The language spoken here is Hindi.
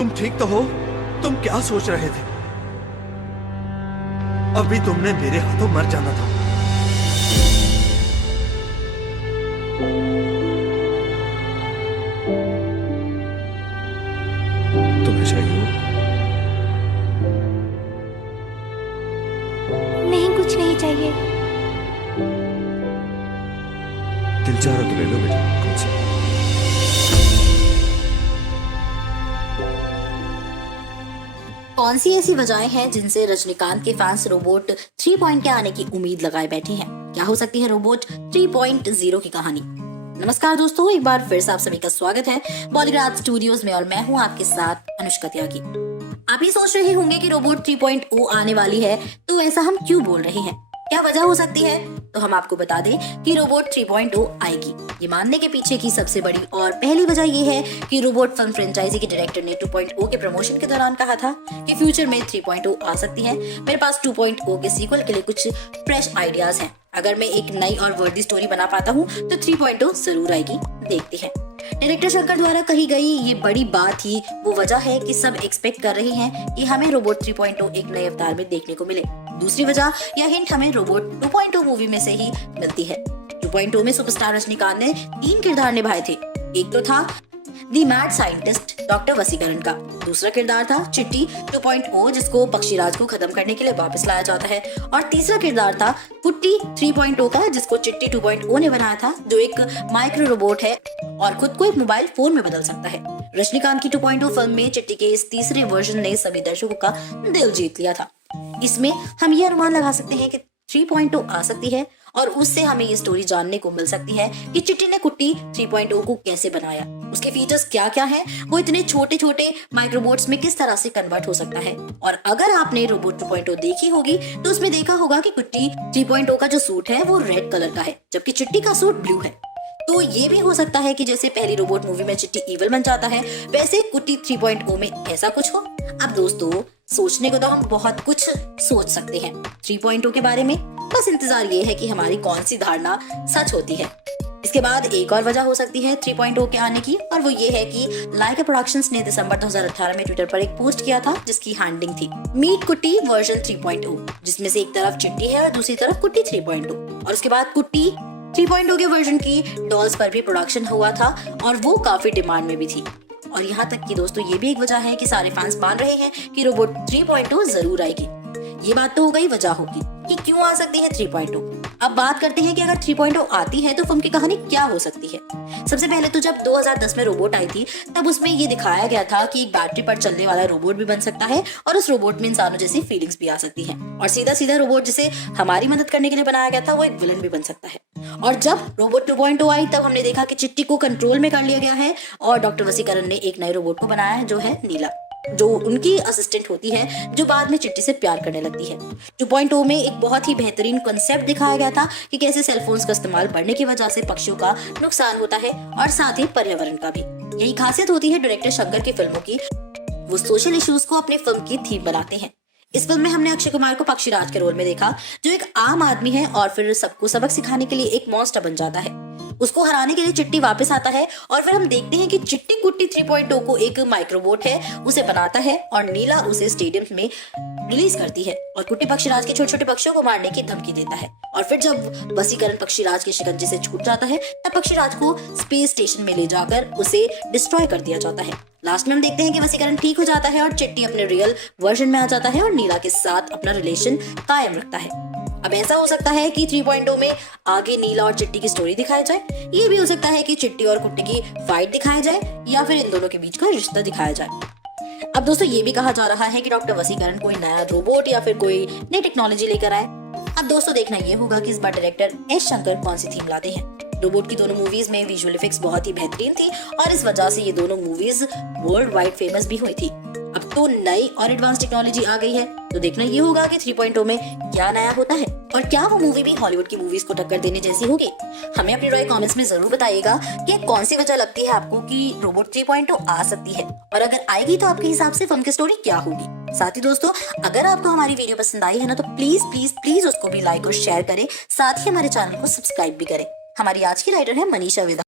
तुम ठीक तो हो? तुम क्या सोच रहे थे? अभी तुमने मेरे हाथों मर जाना था। तुम्हें चाहिए? नहीं, कुछ नहीं चाहिए। दिल चाह रहा तो ले लो बेटा, कौन सा? कौन सी ऐसी वजहें हैं जिनसे रजनीकांत के फैंस रोबोट 3 के आने की उम्मीद लगाए बैठे हैं? क्या हो सकती है रोबोट 3.0 की कहानी? नमस्कार दोस्तों, एक बार फिर से आप सभी का स्वागत है बॉलीग्राज स्टूडियोज में और मैं हूं आपके साथ अनुष्का त्यागी। आप ये सोच रहे होंगे कि रोबोट 3.0 आने वाली है, तो ऐसा हम क्यों बोल रहे हैं, क्या वजह हो सकती है? तो हम आपको बता दें कि रोबोट 3.0 आएगी। ये मानने के पीछे की सबसे बड़ी और पहली वजह ये है कि रोबोट फिल्म फ्रेंचाइजी के डायरेक्टर ने 2.0 के प्रमोशन के दौरान कहा था कि फ्यूचर में 3.0 आ सकती है। मेरे पास 2.0 के सीक्वल के लिए कुछ फ्रेश आइडियाज हैं। अगर मैं एक नई और वर्दी स्टोरी बना पाता हूँ तो 3.0 जरूर आएगी, देखते हैं। डायरेक्टर शंकर द्वारा कही गई ये बड़ी बात ही वो वजह है कि सब एक्सपेक्ट कर रहे हैं कि हमें रोबोट 3.0 एक नए अवतार में देखने को मिले। दूसरी वजह यह हिंट हमें रोबोट 2.0 मूवी में से ही मिलती है। 2.0 में सुपरस्टार रजनीकांत ने 3 किरदार निभाए थे। एक तो था दी मैड साइंटिस्ट डॉक्टर वसीकरण का, दूसरा किरदार था चिट्टी 2.0 जिसको पक्षीराज को खत्म करने के लिए वापस लाया जाता है, और तीसरा किरदार था कुट्टी 3.0 का जिसको चिट्टी 2.0 ने बनाया था, जो एक माइक्रो रोबोट है और खुद को एक मोबाइल फोन में बदल सकता है। रजनीकांत की 2.0 फिल्म में चिट्टी के इस तीसरे वर्जन ने सभी दर्शकों का दिल जीत लिया था। इसमें हम ये अनुमान लगा सकते हैं कि 3.0 आ सकती है और उससे हमें ये स्टोरी जानने को मिल सकती है कि चिट्टी ने कुट्टी 3.0 को कैसे बनाया, उसके फीचर्स क्या क्या हैं, वो इतने छोटे छोटे माइक्रोबोट्स में किस तरह से कन्वर्ट हो सकता है। और अगर आपने रोबोट 2.0 देखी होगी तो उसमें देखा होगा कि कुट्टी 3.0 का जो सूट है वो रेड कलर का है, जबकि चिट्टी का सूट ब्लू है। तो ये भी हो सकता है कि जैसे पहली रोबोट मूवी में चिट्टी इविल बन जाता है, वैसे कुट्टी 3.0 में ऐसा कुछ हो। अब दोस्तों, सोचने को तो हम बहुत कुछ सोच सकते हैं 3.0 के बारे में, बस इंतजार ये है कि हमारी कौन सी धारणा सच होती है। इसके बाद एक और वजह हो सकती है 3.0 के आने की, और वो ये है कि लाइका प्रोडक्शंस ने दिसंबर 2018 में ट्विटर पर एक पोस्ट किया था जिसकी हैंडिंग थी मीट कुट्टी वर्जन 3.0, जिसमें से एक तरफ चिट्टी है और दूसरी तरफ कुट्टी 3.0। और उसके बाद कुट्टी 3.0 के वर्जन की डॉल्स पर भी प्रोडक्शन हुआ था और वो काफी डिमांड में भी थी। और यहाँ तक कि दोस्तों ये भी एक वजह है कि सारे फैंस मान रहे हैं कि रोबोट 3.0 जरूर आएगी। ये बात तो हो गई वजह होगी कि क्यों आ सकती है 3.0। अब बात करते हैं कि अगर 3.0 आती है तो फिल्म की कहानी क्या हो सकती है। सबसे पहले तो जब 2010 में रोबोट आई थी तब उसमें ये दिखाया गया था कि एक बैटरी पर चलने वाला रोबोट भी बन सकता है और उस रोबोट में इंसानों जैसी फीलिंग्स भी आ सकती हैं, और सीधा सीधा रोबोट जिसे हमारी मदद करने के लिए बनाया गया था वो एक विलन भी बन सकता है। और जब रोबोट 2.0 आई तब हमने देखा कि चिट्टी को कंट्रोल में कर लिया गया है और डॉक्टर वसीकरण ने एक नए रोबोट को बनाया है जो है नीला, जो उनकी असिस्टेंट होती है, जो बाद में चिट्टी से प्यार करने लगती है। 2.0 में एक बहुत ही बेहतरीन कॉन्सेप्ट दिखाया गया था कि कैसे सेलफोन्स का इस्तेमाल बढ़ने की वजह से पक्षियों का नुकसान होता है और साथ ही पर्यावरण का भी। यही खासियत होती है डायरेक्टर शंकर की फिल्मों की, वो सोशल इश्यूज को अपने फिल्म की थीम बनाते हैं। इस फिल्म में हमने अक्षय कुमार को पक्षीराज के रोल में देखा, जो एक आम आदमी है और फिर सबको सबक सिखाने के लिए एक मॉन्स्टर बन जाता है। उसको हराने के लिए चिट्टी वापस आता है और फिर हम देखते हैं कि चिट्टी कुट्टी 3.0 को एक माइक्रोबोट है उसे बनाता है और नीला उसे स्टेडियम में रिलीज करती है और कुट्टी पक्षीराज के छोटे छोटे पक्षियों को मारने की धमकी देता है। और फिर जब वसीकरण पक्षीराज के शिकंजे से छूट जाता है तब पक्षीराज को स्पेस स्टेशन में ले जाकर उसे डिस्ट्रॉय कर दिया जाता है। लास्ट में हम देखते हैं कि वसीकरण ठीक हो जाता है और चिट्टी अपने रियल वर्जन में आ जाता है और नीला के साथ अपना रिलेशन कायम रखता है। अब ऐसा हो सकता है कि 3.0 में आगे नीला और चिट्टी की स्टोरी दिखाई जाए, ये भी हो सकता है कि चिट्टी और कुट्टी की फाइट दिखाई जाए या फिर इन दोनों के बीच का रिश्ता दिखाया जाए। अब दोस्तों ये भी कहा जा रहा है कि डॉक्टर वसीकरण कोई नया रोबोट या फिर कोई नई टेक्नोलॉजी लेकर आए। अब दोस्तों देखना ये होगा कि इस बार डायरेक्टर एस शंकर कौन सी थीम लाते हैं। रोबोट की दोनों मूवीज में विजुअल इफेक्ट्स बहुत ही बेहतरीन थी और इस वजह से ये दोनों मूवीज वर्ल्ड वाइड फेमस भी हुई थी। अब तो नई और एडवांस टेक्नोलॉजी आ गई है, तो देखना ये होगा कि 3.0 में क्या नया होता है और क्या वो मूवी भी हॉलीवुड की मूवीज को टक्कर देने जैसी होगी। हमें अपनी राय कमेंट्स में जरूर बताइएगा कि कौन सी वजह लगती है आपको कि रोबोट 3.0 आ सकती है, और अगर आएगी तो आपके हिसाब से फिल्म की स्टोरी क्या होगी। साथ ही दोस्तों, अगर आपको हमारी वीडियो पसंद आई है ना तो प्लीज प्लीज प्लीज उसको भी लाइक और शेयर करें, साथ ही हमारे चैनल को सब्सक्राइब भी करें। हमारी आज की राइटर है मनीषा वेदा।